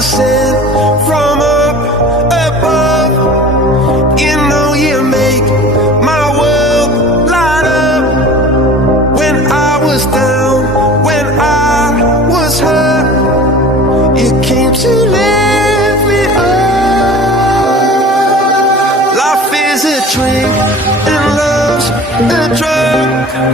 was sent from up above. You know you make my world light up. When I was down, when I was hurt, you came to lift me up. Life is a drink and love's a drug.